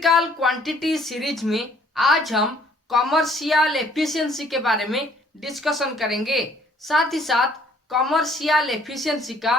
Electrical quantity series में आज हम कॉमर्शियल एफिशिएंसी के बारे में डिस्कशन करेंगे। साथ ही साथ कॉमर्शियल एफिशिएंसी का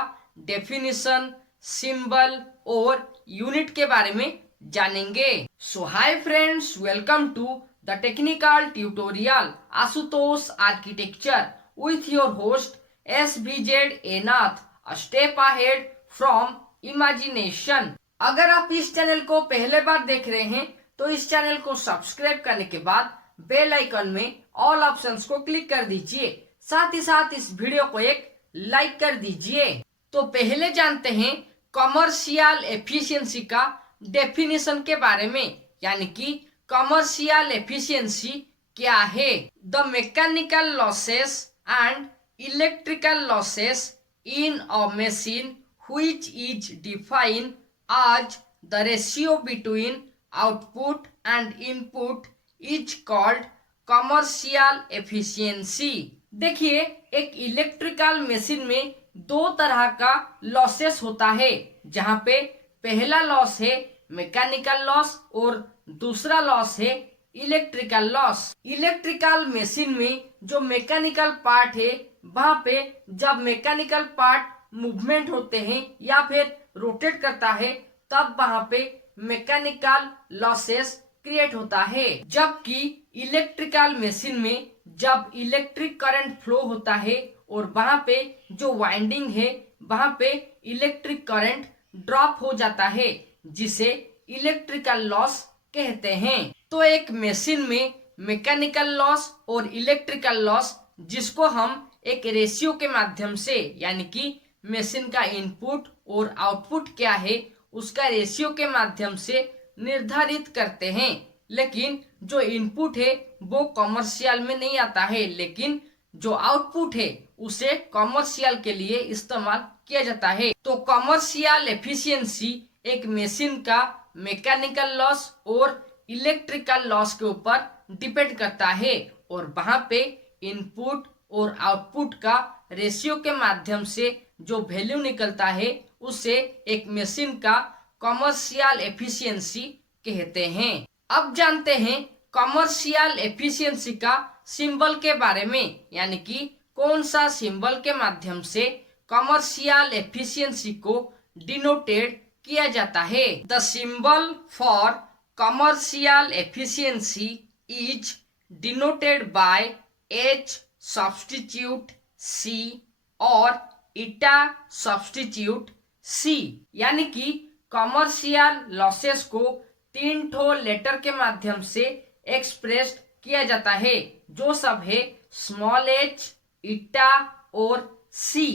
डेफिनेशन, सिंबल और यूनिट के बारे में जानेंगे। So hi friends, welcome to the technical tutorial Ashutosh architecture with your host SBZ Enath, a step ahead from imagination। अगर आप इस चैनल को पहले बार देख रहे हैं तो इस चैनल को सब्सक्राइब करने के बाद बेल आइकन में ऑल ऑप्शंस को क्लिक कर दीजिए। साथ ही साथ इस वीडियो को एक लाइक कर दीजिए। तो पहले जानते हैं कॉमर्शियल एफिशिएंसी का डेफिनेशन के बारे में, यानी कि कॉमर्शियल एफिशिएंसी क्या है। The mechanical losses and electrical losses in a machine which is defined as the ratio between output and input is called commercial efficiency। देखिए, एक इलेक्ट्रिकल मशीन में दो तरह का लॉसेस होता है, जहां पे पहला लॉस है मैकेनिकल लॉस और दूसरा लॉस है इलेक्ट्रिकल लॉस। इलेक्ट्रिकल मशीन में जो मैकेनिकल पार्ट है, वहां पे जब मैकेनिकल पार्ट मूवमेंट होते हैं या फिर रोटेट करता है, तब वहां पे मैकेनिकल लॉसेस क्रिएट होता है। जबकि इलेक्ट्रिकल मशीन में जब इलेक्ट्रिक करंट फ्लो होता है और वहां पे जो वाइंडिंग है, वहां पे इलेक्ट्रिक करंट ड्रॉप हो जाता है, जिसे इलेक्ट्रिकल लॉस कहते हैं। तो एक मशीन में मैकेनिकल लॉस और इलेक्ट्रिकल लॉस, जिसको हम एक रेशियो के माध्यम से, यानी कि मशीन का इनपुट और आउटपुट क्या है उसका रेशियो के माध्यम से निर्धारित करते हैं। लेकिन जो इनपुट है वो कॉमर्शियल में नहीं आता है, लेकिन जो आउटपुट है उसे कॉमर्शियल के लिए इस्तेमाल किया जाता है। तो कॉमर्शियल एफिशिएंसी एक मशीन का मैकेनिकल लॉस और इलेक्ट्रिकल लॉस के ऊपर डिपेंड करता है, और वहां पे इनपुट और आउटपुट का रेशियो के माध्यम से जो वैल्यू निकलता है उसे एक मशीन का कॉमर्शियल एफिशिएंसी कहते हैं। अब जानते हैं कॉमर्शियल एफिशिएंसी का सिंबल के बारे में, यानी कि कौन सा सिंबल के माध्यम से कॉमर्शियल एफिशिएंसी को डिनोटेड किया जाता है। The symbol for commercial efficiency is denoted by H substitute C और ईटा सब्स्टिट्यूट C। यानी कि कॉमर्शियल लॉसेस को 3 ठो लेटर के माध्यम से एक्सप्रेस किया जाता है, जो सब है स्मॉल h, ईटा और C।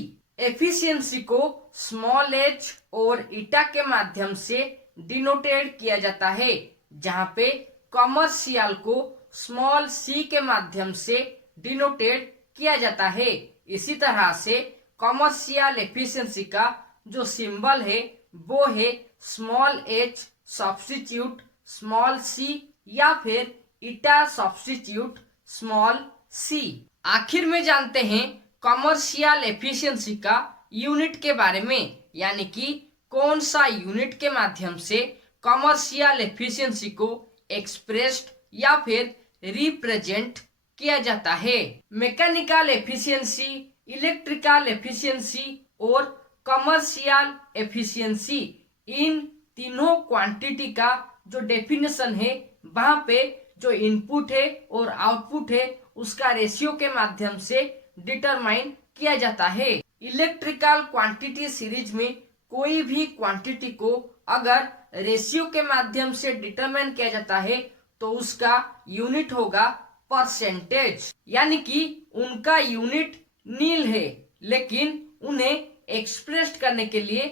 एफिशिएंसी को स्मॉल h और ईटा के माध्यम से डिनोटेड किया जाता है, जहां पे कॉमर्शियल को स्मॉल c के माध्यम से डिनोटेड किया जाता है। इसी तरह से कॉमर्शियल एफिशिएंसी का जो सिंबल है वो है small h substitute small c या फिर ईटा सब्स्टिट्यूट स्मॉल c। आखिर में जानते हैं कॉमर्शियल एफिशिएंसी का यूनिट के बारे में, यानी कि कौन सा यूनिट के माध्यम से कॉमर्शियल एफिशिएंसी को एक्सप्रेस्ड या फिर रिप्रेजेंट किया जाता है। मैकेनिकल एफिशिएंसी, इलेक्ट्रिकल एफिशिएंसी और कॉमर्शियल एफिशिएंसी, इन तीनों क्वांटिटी का जो डेफिनेशन है, वहां पे जो इनपुट है और आउटपुट है उसका रेशियो के माध्यम से डिटरमाइन किया जाता है। इलेक्ट्रिकल क्वांटिटी सीरीज में कोई भी क्वांटिटी को अगर रेशियो के माध्यम से डिटरमाइन किया जाता है तो उसका यूनिट होगा परसेंटेज। यानी कि उनका यूनिट नील है, लेकिन उन्हें एक्सप्रेस करने के लिए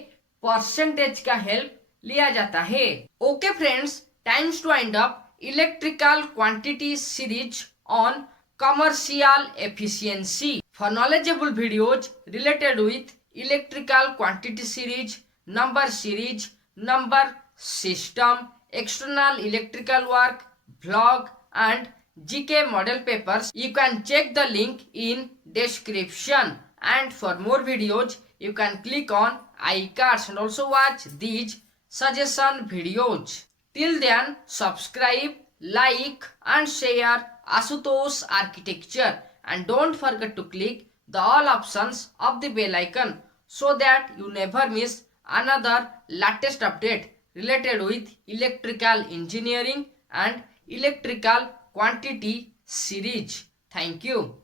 परसेंटेज का हेल्प लिया जाता है। Okay friends, times to wind up electrical quantity series on commercial efficiency. For knowledgeable videos related with electrical quantity series, number system, external electrical work, vlog and GK model papers, you can check the link in description. And for more videos, you can click on iCards and also watch these suggestion videos. Till then, subscribe, like and share Asutosh Architecture, and don't forget to click the all options of the bell icon so that you never miss another latest update related with electrical engineering and electrical quantity series. Thank you.